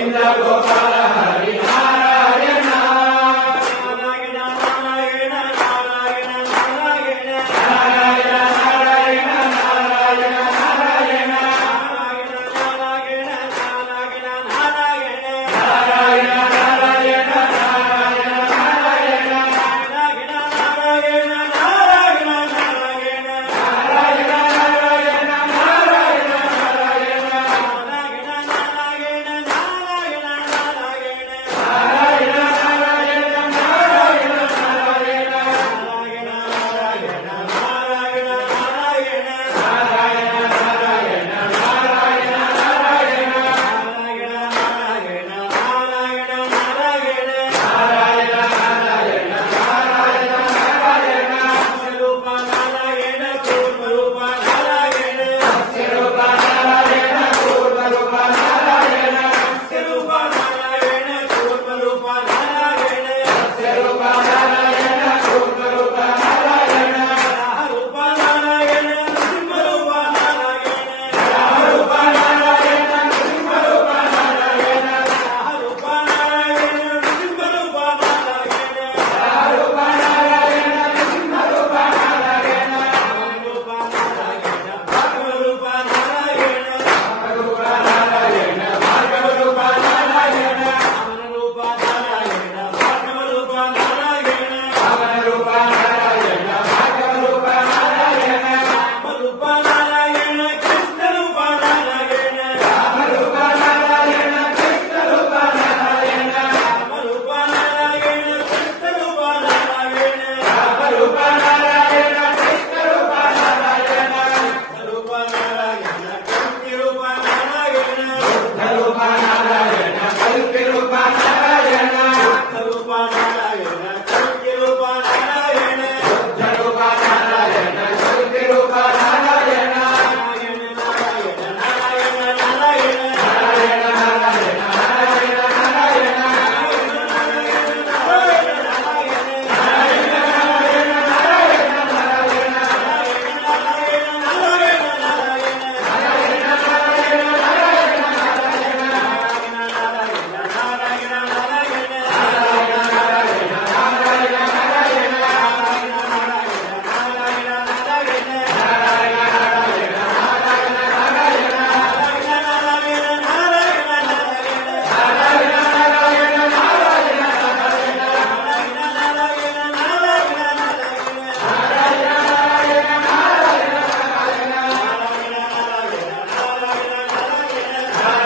Govinda Gopala Hare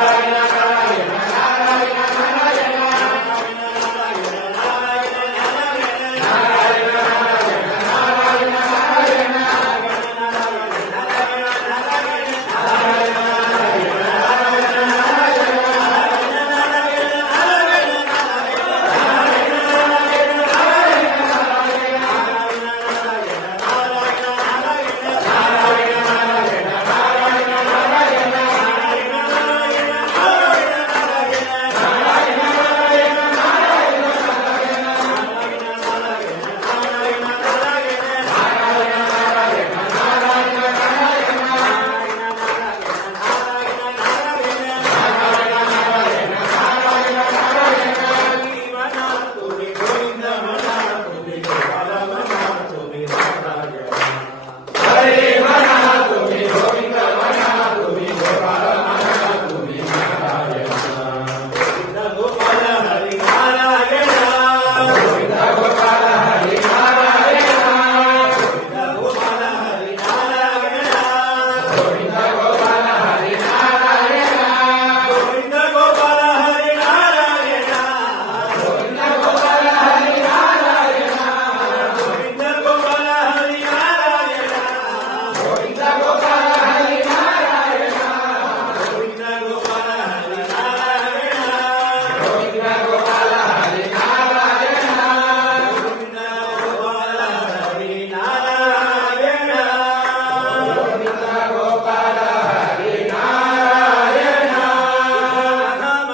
Narayana Narayana né,